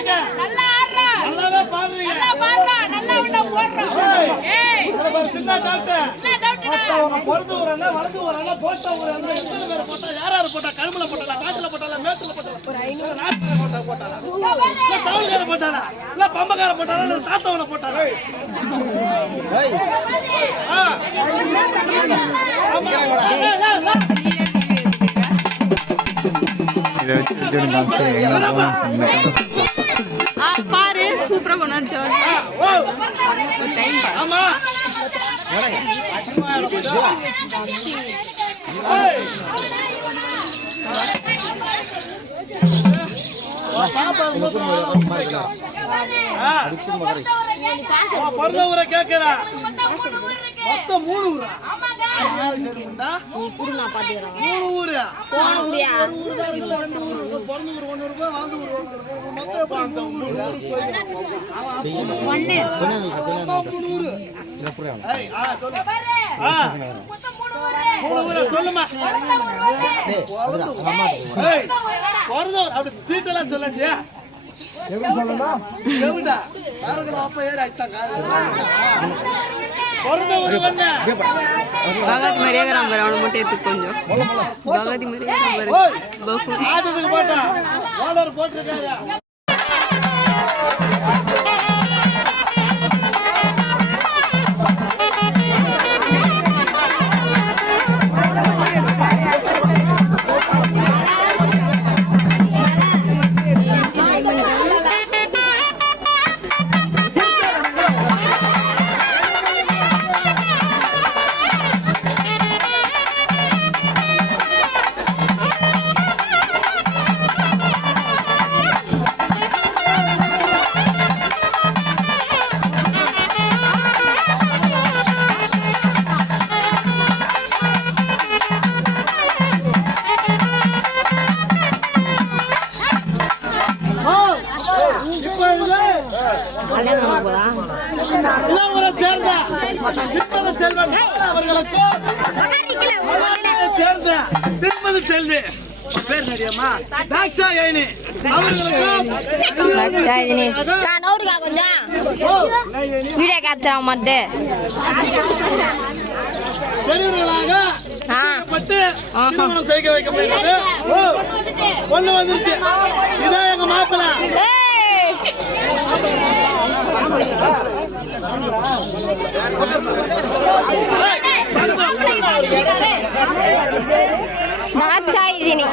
ஆடுறீங்க நல்லாவே பாடுறீங்க சின்ன டாக்டர் பொறுத்து ஒரு அண்ணா வலது ஒரு அண்ணா போட்ட ஒரு அண்ணா எத்தனை பேர் போட்டா யாராரு போட்டா கரும்புல போட்டாலா காட்டுல போட்டாலா மேட்டுல போட்டாலா போட்டாலா டவுன்கார போட்டாலா இல்ல பம்பக்கார போட்டாலா இல்ல தாத்தவனை போட்டாலா பாரு சூப்பரா பண்ணாச்சு ஆமா பிறந்தவரை கேட்கிறா மொத்தம் 3 ஊரா 3 ஊரு சொல்லுமா அப்படி தீட்டெல்லாம் சொல்லியா பகத் மாதிரியே அவனை மட்டும் எடுத்து கொஞ்சம் பகதி மாதிரியே போட்டிருக்காரு வீடியோ கேப்சர் மாட்டேன் செய்க வைக்கப்படுகிறது ஒண்ணு வந்துருச்சு இதான் எங்க மாப்பிள்ள நாச்சாயிதினி